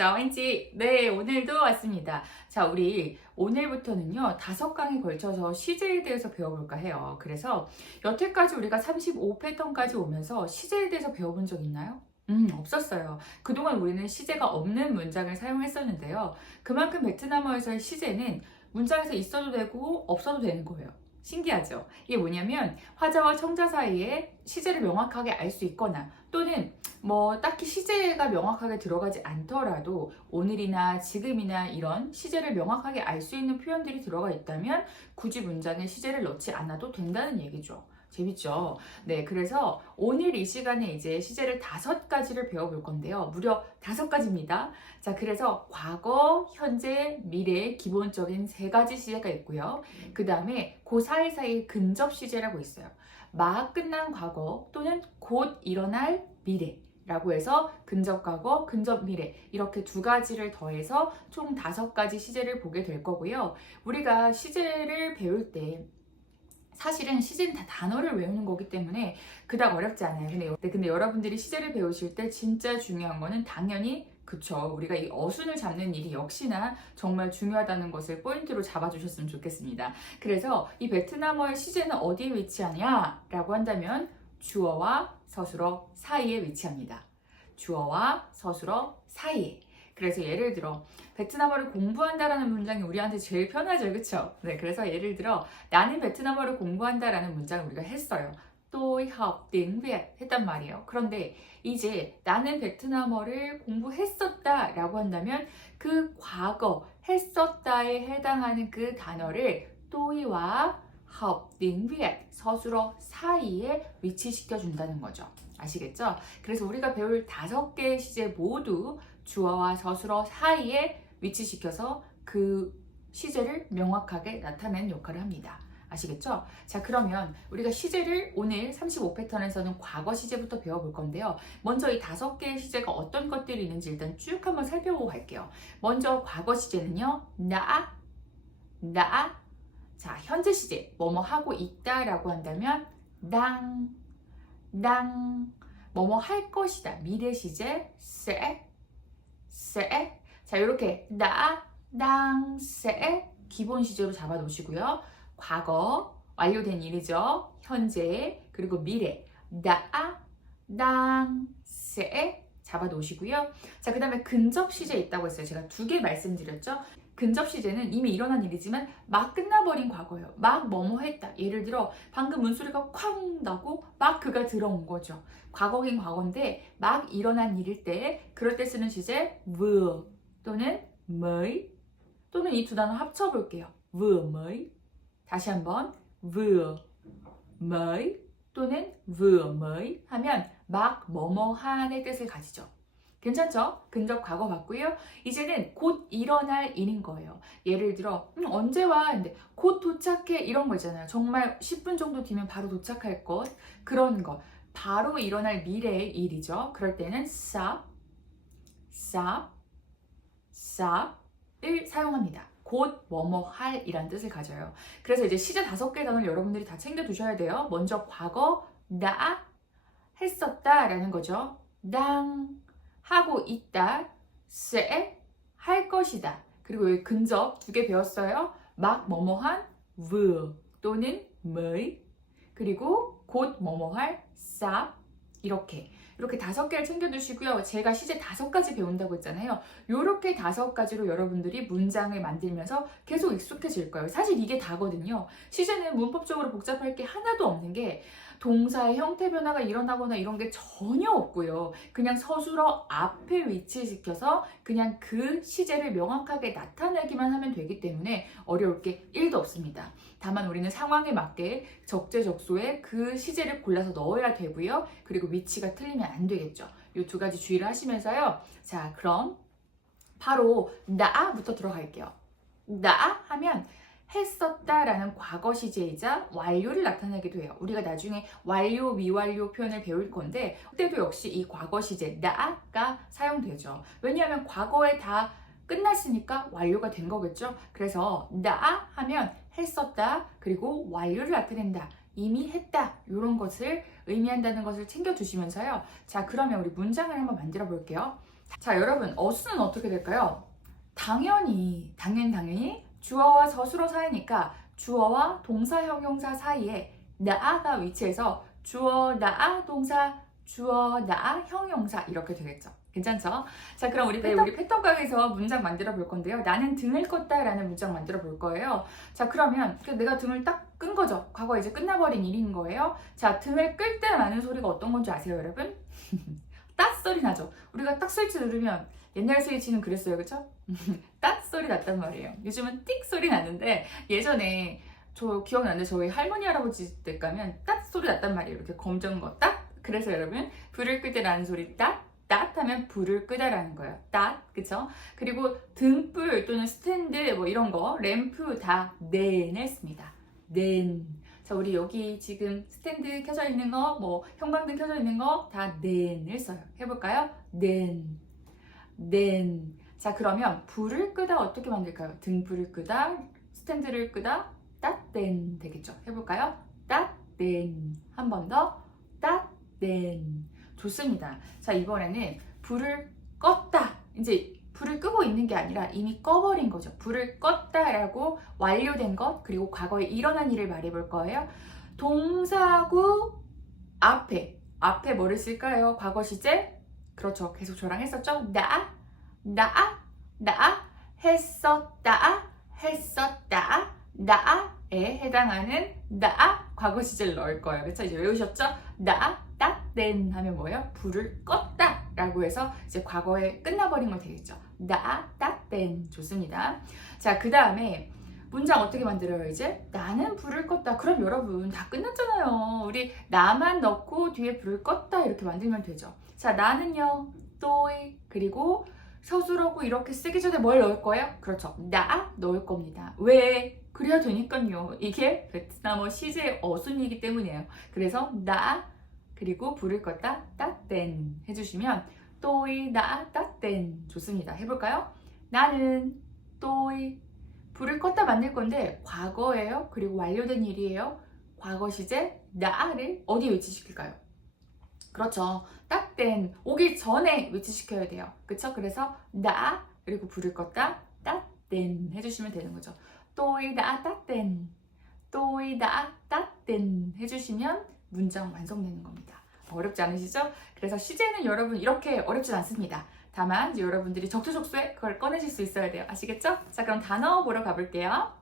자, 왠지 네, 오늘도 왔습니다. 자, 우리 오늘부터는요 5강에 걸쳐서 시제에 대해서 배워볼까 해요. 그래서 여태까지 우리가 35 패턴까지 오면서 시제에 대해서 배워본 적 있나요? 없었어요. 그동안 우리는 시제가 없는 문장을 사용했었는데요. 그만큼 베트남어에서의 시제는 문장에서 있어도 되고 없어도 되는 거예요. 신기하죠? 이게 뭐냐면 화자와 청자 사이에 시제를 명확하게 알 수 있거나 또는 딱히 시제가 명확하게 들어가지 않더라도 오늘이나 지금이나 이런 시제를 명확하게 알 수 있는 표현들이 들어가 있다면 굳이 문장에 시제를 넣지 않아도 된다는 얘기죠. 재밌죠? 네, 그래서 오늘 이 시간에 이제 시제를 5가지를 배워볼 건데요. 무려 5가지입니다. 자, 그래서 과거, 현재, 미래 기본적인 3가지 시제가 있고요. 그 다음에 그 사이사이 근접 시제라고 있어요. 막 끝난 과거 또는 곧 일어날 미래 라고 해서 근접 과거, 근접 미래 이렇게 2가지를 더해서 총 5가지 시제를 보게 될 거고요. 우리가 시제를 배울 때 사실은 시제는 다 단어를 외우는 거기 때문에 그닥 어렵지 않아요. 근데 여러분들이 시제를 배우실 때 진짜 중요한 거는 당연히 그쵸. 우리가 이 어순을 잡는 일이 역시나 정말 중요하다는 것을 포인트로 잡아주셨으면 좋겠습니다. 그래서 이 베트남어의 시제는 어디에 위치하냐? 라고 한다면 주어와 서술어 사이에 위치합니다. 주어와 서술어 사이에. 그래서 예를 들어 베트남어를 공부한다라는 문장이 우리한테 제일 편하죠. 그쵸? 네, 그래서 예를 들어 나는 베트남어를 공부한다라는 문장을 우리가 했어요. tôi học tiếng Việt 했단 말이에요. 그런데 이제 나는 베트남어를 공부했었다 라고 한다면 그 과거 했었다에 해당하는 그 단어를 또이와 học tiếng Việt 서술어 사이에 위치시켜 준다는 거죠. 아시겠죠? 그래서 우리가 배울 5개의 시제 모두 주어와 서술어 사이에 위치시켜서 그 시제를 명확하게 나타내는 역할을 합니다. 아시겠죠? 자, 그러면 우리가 시제를 오늘 35 패턴에서는 과거 시제부터 배워볼 건데요. 먼저 이 5개의 시제가 어떤 것들이 있는지 일단 쭉 한번 살펴보고 갈게요. 먼저 과거 시제는요. 나. 자, 현재 시제 뭐뭐 하고 있다 라고 한다면 당. 뭐뭐 할 것이다. 미래 시제 sẽ. 자, 이렇게 나, 당, sẽ 기본 시제로 잡아 놓으시고요. 과거, 완료된 일이죠. 현재, 그리고 미래 나, 당, sẽ 잡아 놓으시고요. 자, 그 다음에 근접 시제 있다고 했어요. 제가 2개 말씀드렸죠. 근접 시제는 이미 일어난 일이지만 막 끝나버린 과거예요. 막 뭐뭐 했다. 예를 들어 방금 문소리가 쾅 나고 막 그가 들어온 거죠. 과거긴 과거인데 막 일어난 일일 때 그럴 때 쓰는 시제 vừa 또는 mới 또는 이 2 단어 합쳐볼게요. vừa mới 다시 한번 vừa mới 또는 vừa mới 하면 막 뭐뭐한의 뜻을 가지죠. 괜찮죠? 근접 과거 봤고요. 이제는 곧 일어날 일인 거예요. 예를 들어 언제 와? 근데 곧 도착해 이런 거 있잖아요. 정말 10분 정도 뒤면 바로 도착할 것 그런 거 바로 일어날 미래의 일이죠. 그럴 때는 sắp 을 사용합니다. 곧 뭐뭐 할 이란 뜻을 가져요. 그래서 이제 시제 5개 단어를 여러분들이 다 챙겨 두셔야 돼요. 먼저 과거 나 했었다 라는 거죠. 당 하고 있다. sẽ 할 것이다. 그리고 여기 근접 2개 배웠어요. 막 뭐뭐한 vừa 또는 mới 그리고 곧 뭐뭐할 sắp 이렇게 5개를 챙겨두시고요. 제가 시제 5가지 배운다고 했잖아요. 이렇게 5가지로 여러분들이 문장을 만들면서 계속 익숙해질 거예요. 사실 이게 다거든요. 시제는 문법적으로 복잡할 게 하나도 없는 게 동사의 형태 변화가 일어나거나 이런 게 전혀 없고요. 그냥 서술어 앞에 위치시켜서 그냥 그 시제를 명확하게 나타내기만 하면 되기 때문에 어려울 게 1도 없습니다. 다만 우리는 상황에 맞게 적재적소에 그 시제를 골라서 넣어야 되고요. 그리고 위치가 틀리면 안 되겠죠. 이 2가지 주의를 하시면서요. 자, 그럼 바로 나부터 들어갈게요. 나 하면 했었다라는 과거 시제이자 완료를 나타내기도 해요. 우리가 나중에 완료, 미완료 표현을 배울 건데 그때도 역시 이 과거 시제 나가 사용되죠. 왜냐하면 과거에 다 끝났으니까 완료가 된 거겠죠. 그래서 나 하면 했었다 그리고 완료를 나타낸다. 이미 했다 이런 것을 의미한다는 것을 챙겨두시면서요. 자, 그러면 우리 문장을 한번 만들어 볼게요. 자, 여러분, 어수는 어떻게 될까요? 당연히 주어와 서술어 사이니까 주어와 동사 형용사 사이에 나가 위치해서 주어 나아 동사 주어 나아 형용사 이렇게 되겠죠. 괜찮죠? 자, 그럼 우리 패턴 강에서 문장 만들어 볼 건데요. 나는 등을 껐다 라는 문장 만들어 볼 거예요. 자, 그러면 내가 등을 딱 끈 거죠. 과거 이제 끝나버린 일인 거예요. 자, 등을 끌 때 나는 소리가 어떤 건지 아세요, 여러분? 딱 소리 나죠? 우리가 딱 스위치 누르면 옛날 스위치는 그랬어요, 그쵸? 딱 소리 났단 말이에요. 요즘은 띡 소리 나는데 예전에 저 기억나는데 저희 할머니 할아버지 때 가면 딱 소리 났단 말이에요. 이렇게 검정 거 딱. 그래서 여러분 불을 끌 때 나는 소리 딱 하면 불을 끄다라는 거예요. 딱, 그쵸? 그리고 등불 또는 스탠드 뭐 이런 거 램프 다 낸을 씁니다. 낸. 자, 우리 여기 지금 스탠드 켜져 있는 거, 뭐 형광등 켜져 있는 거 다 낸을 써요. 해볼까요? 낸. 자, 그러면 불을 끄다 어떻게 만들까요? 등불을 끄다, 스탠드를 끄다, 따땐 되겠죠? 해볼까요? 따땐. 한 번 더. 따땐. 좋습니다. 자, 이번에는 불을 껐다. 이제 불을 끄고 있는 게 아니라 이미 꺼버린 거죠. 불을 껐다라고 완료된 것, 그리고 과거에 일어난 일을 말해볼 거예요. 동사구 앞에 뭐를 쓸까요? 과거 시제? 그렇죠. 계속 저랑 했었죠? 했었다. 나에 해당하는 과거 시제를 넣을 거예요. 그렇죠? 이제 외우셨죠? 따땐 하면 뭐예요? 불을 껐다 라고 해서 이제 과거에 끝나버린 건 되겠죠. 따땐. 좋습니다. 자, 그 다음에 문장 어떻게 만들어요, 이제? 나는 불을 껐다. 그럼 여러분 다 끝났잖아요. 우리 나만 넣고 뒤에 불을 껐다 이렇게 만들면 되죠. 자, 나는요, 또이, 그리고 서술어고 이렇게 쓰기 전에 뭘 넣을 거예요? 그렇죠. 나 넣을 겁니다. 왜? 그래야 되니까요. 이게 베트남어 시제의 어순이기 때문이에요. 그래서 나, 그리고 불을 껐다, 따땐 해주시면 또이, 나, 따땐. 좋습니다. 해볼까요? 나는 또이, 불을 껐다 만들 건데 과거예요. 그리고 완료된 일이에요. 과거 시제 나를 어디에 위치시킬까요? 그렇죠. 따땐 오기 전에 위치시켜야 돼요. 그쵸? 그래서 나 그리고 불을 껐다 따땐 해주시면 되는 거죠. 또이다 따땐 또이다 따땐 해주시면 문장 완성되는 겁니다. 어렵지 않으시죠? 그래서 시제는 여러분 이렇게 어렵진 않습니다. 다만 이제 여러분들이 적재적소에 그걸 꺼내실 수 있어야 돼요. 아시겠죠? 자, 그럼 단어 보러 가볼게요.